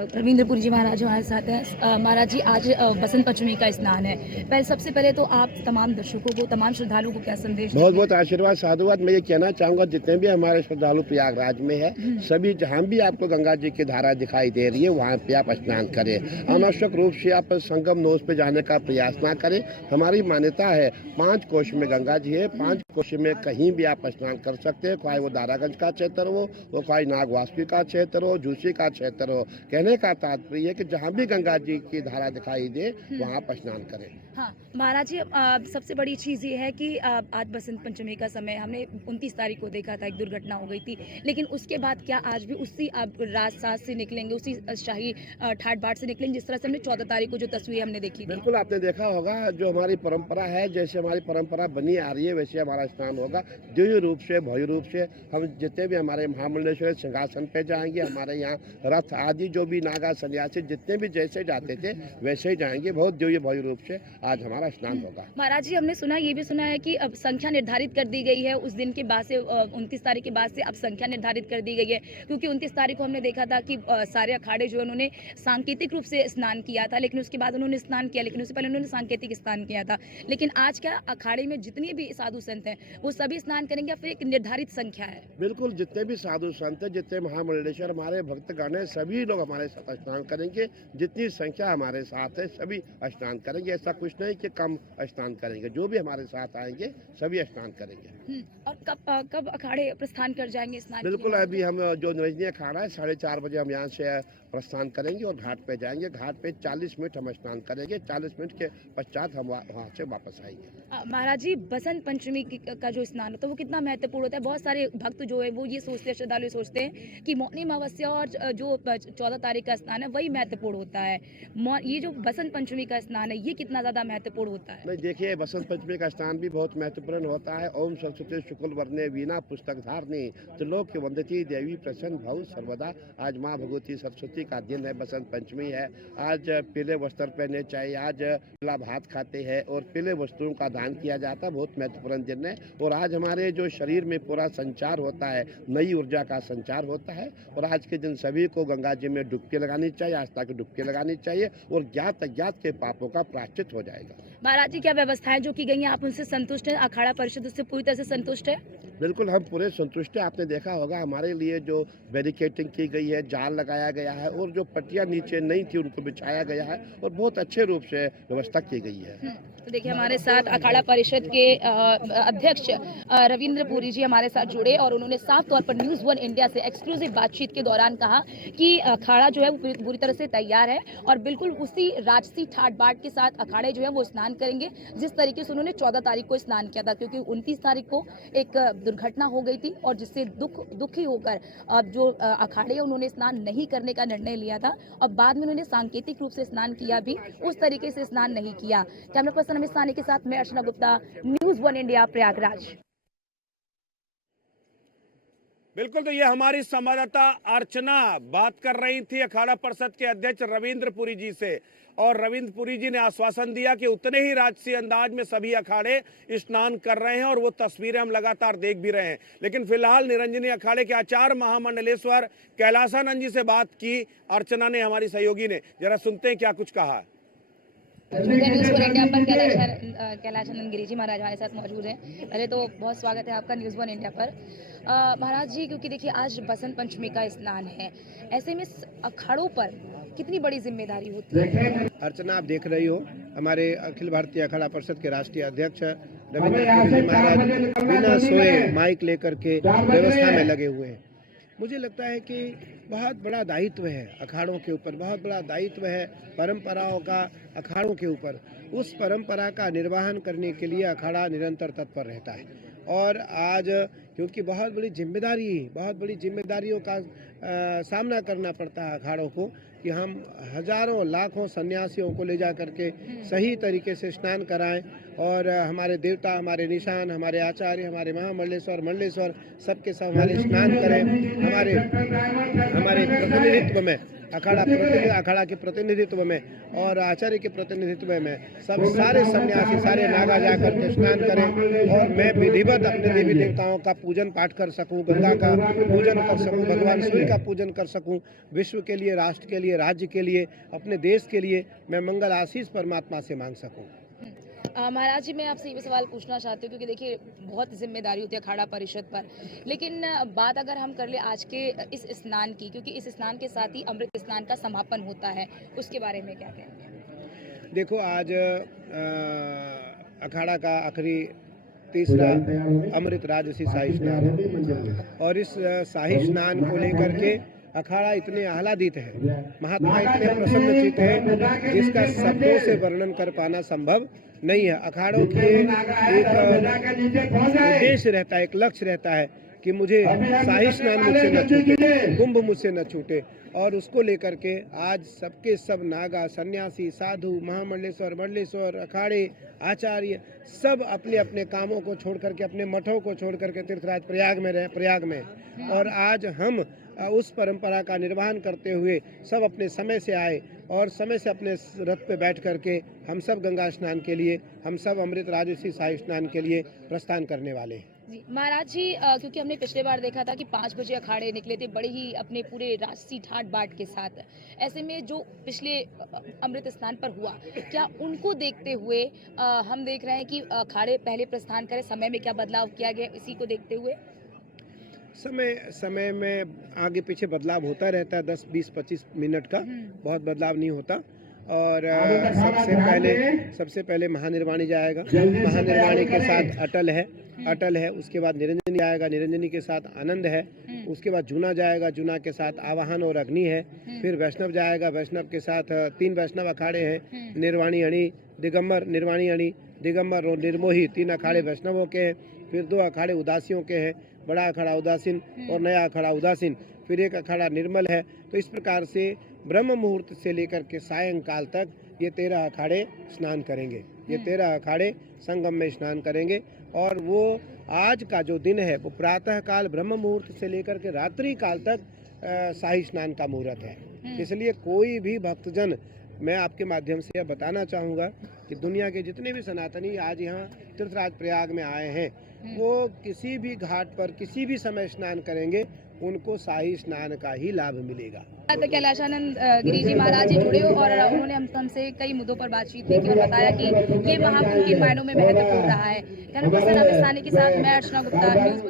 रविंद्रपुरी जी महाराज हमारे साथ हैं। महाराज जी, आज बसंत पंचमी का स्नान है। सबसे पहले तो आप तमाम दर्शकों को, तमाम श्रद्धालुओं को क्या संदेश बहुत देंगे? बहुत आशीर्वाद साधुवाद। मैं ये कहना चाहूँगा जितने भी हमारे श्रद्धालु प्रयागराज में है, सभी जहाँ भी आपको गंगा जी की धारा दिखाई दे रही है वहाँ पे आप स्नान करें। अनावश्यक रूप से आप संगम नोस पे जाने का प्रयास ना करें। हमारी मान्यता है 5 कोश में गंगा जी है, 5 कोश में कहीं भी आप स्नान कर सकते हैं, चाहे वो दारागंज का क्षेत्र हो, वो चाहे नागवासुकी का क्षेत्र हो, झूसी का क्षेत्र हो। कहने का तात्पर्य है कि जहाँ भी गंगा जी की धारा दिखाई दे वहाँ आप स्नान करें। हाँ, महाराज जी, सबसे बड़ी चीज़ ये है कि आज बसंत पंचमी का समय हमने 29 तारीख को देखा था, एक दुर्घटना हो गई थी। लेकिन उसके बाद क्या आज भी उसी आप राजसाज से निकलेंगे, उसी शाही ठाट बाट से निकलेंगे जिस तरह से हमने 14 तारीख को जो तस्वीर हमने देखी थी? बिल्कुल, आपने देखा होगा जो हमारी परंपरा है, जैसे हमारी परंपरा बनी आ रही है वैसे हमारा स्नान होगा। दिव्य रूप से, भव्य रूप से हम जितने भी हमारे महामंडलेश्वर सिंहासन पे जाएंगे, हमारे यहाँ रथ आदि जो भी नागा सन्यासी जितने भी जैसे जाते थे वैसे ही जाएंगे। बहुत दिव्य भव्य रूप से आज हमारा स्नान होगा। महाराज जी, हमने सुना, ये भी सुना है कि अब संख्या निर्धारित कर दी गई है उस दिन के बाद से, 29 तारीख के बाद से अब संख्या निर्धारित कर दी गई है, क्योंकि 29 तारीख को हमने देखा था कि सारे अखाड़े जो है उन्होंने सांकेतिक रूप से स्नान किया था, लेकिन उसके बाद उन्होंने स्नान किया, लेकिन उससे पहले उन्होंने सांकेतिक स्नान किया था। लेकिन आज क्या अखाड़े में जितने भी साधु संत हैं वो सभी स्नान करेंगे या फिर एक निर्धारित संख्या है? बिल्कुल, जितने भी साधु संत हैं, जितने महामंडलेश्वर हमारे भक्तगण हैं, सभी लोग हमारे साथ स्नान करेंगे। जितनी संख्या हमारे साथ है सभी स्नान करेंगे। ऐसा कुछ नहीं कि कम स्नान करेंगे, जो भी हमारे साथ आएंगे सभी स्नान करेंगे। और कब अखाड़े प्रस्थान कर जाएंगे स्नान के बिल्कुल, लिए? अभी हम जो नजदीक अखाड़ा है 4:30 बजे हम यहाँ से प्रस्थान करेंगे और घाट पे जाएंगे। घाट पे 40 मिनट हम स्नान करेंगे, 40 मिनट के पश्चात हम वहाँ से वापस आएंगे। महाराज जी, बसंत पंचमी का जो स्नान होता है वो कितना महत्वपूर्ण होता है? बहुत सारे भक्त जो है वो ये सोचते हैं, श्रद्धालु सोचते हैं कि मौनी अमावस्या और जो 14 तारीख का स्नान है वही महत्वपूर्ण होता है। ये जो बसंत पंचमी का स्नान है ये कितना ज्यादा महत्वपूर्ण होता है? नहीं, देखिए, बसंत पंचमी का स्नान भी बहुत महत्वपूर्ण होता है। ओम सरस्वती शुक्ल वर्णे वीणा पुस्तक धारणी त्रिलोक वंदती देवी प्रसन्न भव सर्वदा। आज माँ भगवती सरस्वती का दिन है, बसंत पंचमी है। आज पीले वस्त्र पहने चाहिए, आज पीला भात खाते हैं और पीले वस्त्रों का दान किया जाता है। बहुत महत्वपूर्ण दिन है और आज हमारे जो शरीर में पूरा संचार होता है, नई ऊर्जा का संचार होता है। और आज के दिन सभी को गंगा जी में डुबकी लगानी चाहिए, आस्था की डुबकी लगानी चाहिए और ज्ञात अज्ञात के पापों का प्रायश्चित हो जाएगा। महाराज जी, क्या व्यवस्थाएं जो की गई हैं आप उनसे संतुष्ट हैं? अखाड़ा परिषद उससे पूरी तरह से संतुष्ट है? बिल्कुल, हम पूरे संतुष्ट हैं। आपने देखा होगा हमारे लिए जो बैरिकेटिंग की गई है, जाल लगाया गया है और जो पट्टियां नीचे नहीं थी उनको बिछाया गया है और बहुत अच्छे रूप से व्यवस्था की गई है। तो देखिए, हमारे साथ अखाड़ा परिषद के अध्यक्ष रविंद्रपुरी जी हमारे साथ जुड़े और उन्होंने साफ तौर पर न्यूज़ 1 इंडिया से एक्सक्लूसिव बातचीत के दौरान कहा कि अखाड़ा जो है वो पूरी तरह से तैयार है और बिल्कुल उसी राजसी ठाट बाट के साथ अखाड़े जो है वो स्नान करेंगे जिस तरीके से उन्होंने 14 तारीख को स्नान किया था, क्योंकि 29 तारीख को एक दुर्घटना हो गई थी और जिससे दुखी होकर अब जो अखाड़े उन्होंने स्नान नहीं करने का निर्णय लिया था और बाद में उन्होंने सांकेतिक रूप से स्नान किया भी, उस तरीके से स्नान नहीं किया। कैमरा पर्सन अमित सानी के साथ मैं अर्चना गुप्ता, न्यूज़ 1 इंडिया, प्रयागराज। बिल्कुल, तो ये हमारी संवाददाता अर्चना बात कर रही थी अखाड़ा परिषद के अध्यक्ष रविंद्रपुरी जी से और रविंद्रपुरी जी ने आश्वासन दिया कि उतने ही राजसी अंदाज में सभी अखाड़े स्नान कर रहे हैं और वो तस्वीरें हम लगातार देख भी रहे हैं। लेकिन फिलहाल निरंजनी अखाड़े के आचार्य महामंडलेश्वर कैलासानंद जी से बात की अर्चना ने, हमारी सहयोगी ने। जरा सुनते हैं क्या कुछ कहा। न्यूज़ 1 इंडिया पर कैलाशानंद गिरी जी महाराज हमारे साथ मौजूद हैं। पहले तो बहुत स्वागत है आपका न्यूज़ 1 इंडिया पर। महाराज जी, क्योंकि देखिए आज बसंत पंचमी का स्नान है, ऐसे में अखाड़ों पर कितनी बड़ी जिम्मेदारी होती है? अर्चना, आप देख रही हो हमारे अखिल भारतीय अखाड़ा परिषद के राष्ट्रीय अध्यक्ष रविंद्रपुरी जी महाराज बिना सोए माइक लेकर के व्यवस्था में लगे हुए हैं। मुझे लगता है कि बहुत बड़ा दायित्व है अखाड़ों के ऊपर, बहुत बड़ा दायित्व है परंपराओं का अखाड़ों के ऊपर। उस परंपरा का निर्वहन करने के लिए अखाड़ा निरंतर तत्पर रहता है और आज क्योंकि बहुत बड़ी जिम्मेदारियों का सामना करना पड़ता है अखाड़ों को कि हम हजारों लाखों सन्यासियों को ले जा करके सही तरीके से स्नान कराएं और हमारे देवता, हमारे निशान, हमारे आचार्य, हमारे मंडलेश्वर सबके सब हमारे स्नान करें। हमारे प्रतिनिधित्व में अखाड़ा के प्रतिनिधित्व में और आचार्य के प्रतिनिधित्व में सब सारे सन्यासी सारे नागा जाकर के स्नान करें और मैं विधिवत अपने देवी देवताओं का पूजन पाठ कर सकूं, गंगा का पूजन कर सकूं, भगवान सूर्य का पूजन कर सकूं, विश्व के लिए, राष्ट्र के लिए, राज्य के लिए, अपने देश के लिए मैं मंगल आशीष परमात्मा से मांग सकूं। महाराज जी, मैं आपसे ये भी सवाल पूछना चाहती हूँ, क्योंकि देखिए बहुत जिम्मेदारी होती है अखाड़ा परिषद पर, लेकिन बात अगर हम कर ले आज के इस स्नान की, क्योंकि इस स्नान के साथ ही अमृत स्नान का समापन होता है, उसके बारे में क्या कहेंगे? देखो, आज अखाड़ा का आखिरी तीसरा अमृत राजसी शाही स्नान है और इस शाही स्नान को लेकर के अखाड़ा इतने आह्लादित है, महात्मा इतने प्रसन्नचित्त है जिसका शब्दों से वर्णन कर पाना संभव नहीं है। अखाड़ों की एक उद्देश्य रहता है, एक लक्ष्य रहता है कि मुझे शाही स्नान मुझसे न छूटे, कुंभ मुझसे न छूटे, और उसको लेकर के आज सबके सब नागा, सन्यासी, साधु, महामंडलेश्वर, मंडलेश्वर, अखाड़े, आचार्य सब अपने अपने कामों को छोड़ करके, अपने मठों को छोड़ करके तीर्थराज प्रयाग में और आज हम उस परंपरा का निर्वहन करते हुए सब अपने समय से आए और समय से अपने रथ पे बैठ करके हम सब गंगा स्नान के लिए, हम सब अमृत राजसी शाही स्नान के लिए प्रस्थान करने वाले हैं। जी महाराज जी, क्योंकि हमने पिछले बार देखा था कि 5 बजे अखाड़े निकले थे बड़े ही अपने पूरे राजसी ठाट बाट के साथ, ऐसे में जो पिछले अमृत स्नान पर हुआ, क्या उनको देखते हुए हम देख रहे हैं कि अखाड़े पहले प्रस्थान करें, समय में क्या बदलाव किया गया, इसी को देखते हुए? समय में आगे पीछे बदलाव होता रहता है, 10, 20, 25 मिनट का बहुत बदलाव नहीं होता। और सबसे पहले महानिर्वाणी जाएगा, महानिर्वाणी के साथ अटल है, उसके बाद निरंजनी आएगा, निरंजनी के साथ आनंद है, उसके बाद जूना जाएगा, जूना के साथ आवाहन और अग्नि है, फिर वैष्णव जाएगा, वैष्णव के साथ 3 वैष्णव अखाड़े हैं, निर्वाणी अणी, दिगंबर, निर्वाणी अणी, दिगंबर और निर्मोही, 3 अखाड़े वैष्णवों के हैं, फिर 2 अखाड़े उदासियों के हैं, बड़ा अखाड़ा उदासीन और नया अखाड़ा उदासीन, फिर 1 अखाड़ा निर्मल है। तो इस प्रकार से ब्रह्म मुहूर्त से लेकर के सायंकाल तक ये 13 अखाड़े स्नान करेंगे, ये 13 अखाड़े संगम में स्नान करेंगे। और वो आज का जो दिन है वो प्रातः काल ब्रह्म मुहूर्त से लेकर के रात्रि काल तक शाही स्नान का मुहूर्त है। इसलिए कोई भी भक्तजन, मैं आपके माध्यम से यह बताना चाहूँगा कि दुनिया के जितने भी सनातनी आज यहाँ तीर्थराज प्रयाग में आए हैं, वो किसी भी घाट पर किसी भी समय स्नान करेंगे, उनको शाही स्नान का ही लाभ मिलेगा। कैलाशानंद गिरी जी महाराज जी जुड़े और उन्होंने हमसे कई मुद्दों पर बातचीत की और बताया कि ये महाकुंभ के मायनों में महत्वपूर्ण रहा है। के साथ मैं अर्चना गुप्ता, न्यूज़